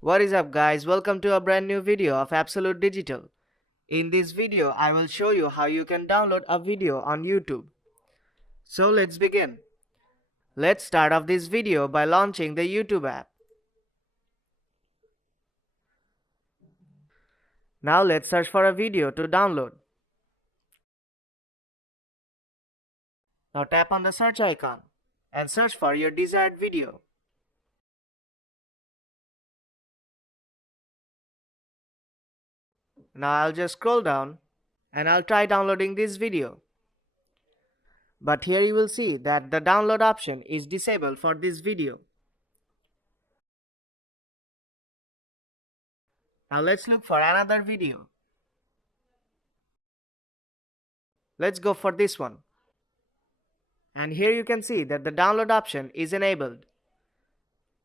What is up guys, welcome to a brand new video of Absolute Digital. In this video, I will show you how you can download a video on YouTube. So let's begin. Let's start off this video by launching the YouTube app. Now let's search for a video to download. Now tap on the search icon and search for your desired video. Now I'll just scroll down and I'll try downloading this video. But here you will see that the download option is disabled for this video. Now let's look for another video. Let's go for this one. And here you can see that the download option is enabled.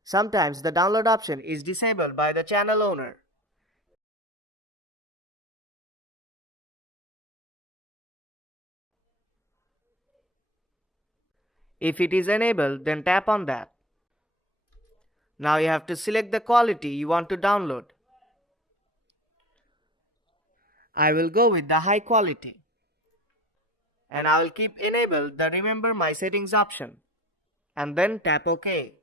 Sometimes the download option is disabled by the channel owner. If it is enabled, then tap on that. Now you have to select the quality you want to download. I will go with the high quality. And I will keep enabled the remember my settings option. And then tap OK.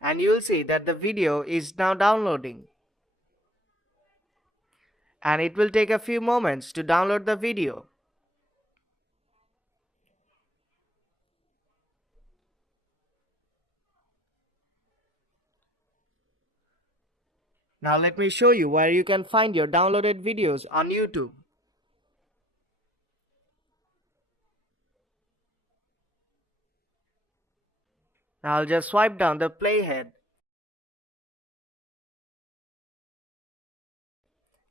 And you will see that the video is now downloading. And it will take a few moments to download the video. Now let me show you where you can find your downloaded videos on YouTube. Now I'll just swipe down the playhead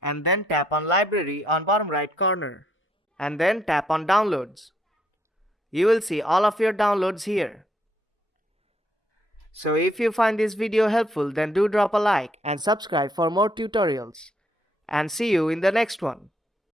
and then tap on library on bottom right corner and then tap on downloads. You will see all of your downloads here. So if you find this video helpful, then do drop a like and subscribe for more tutorials. And see you in the next one.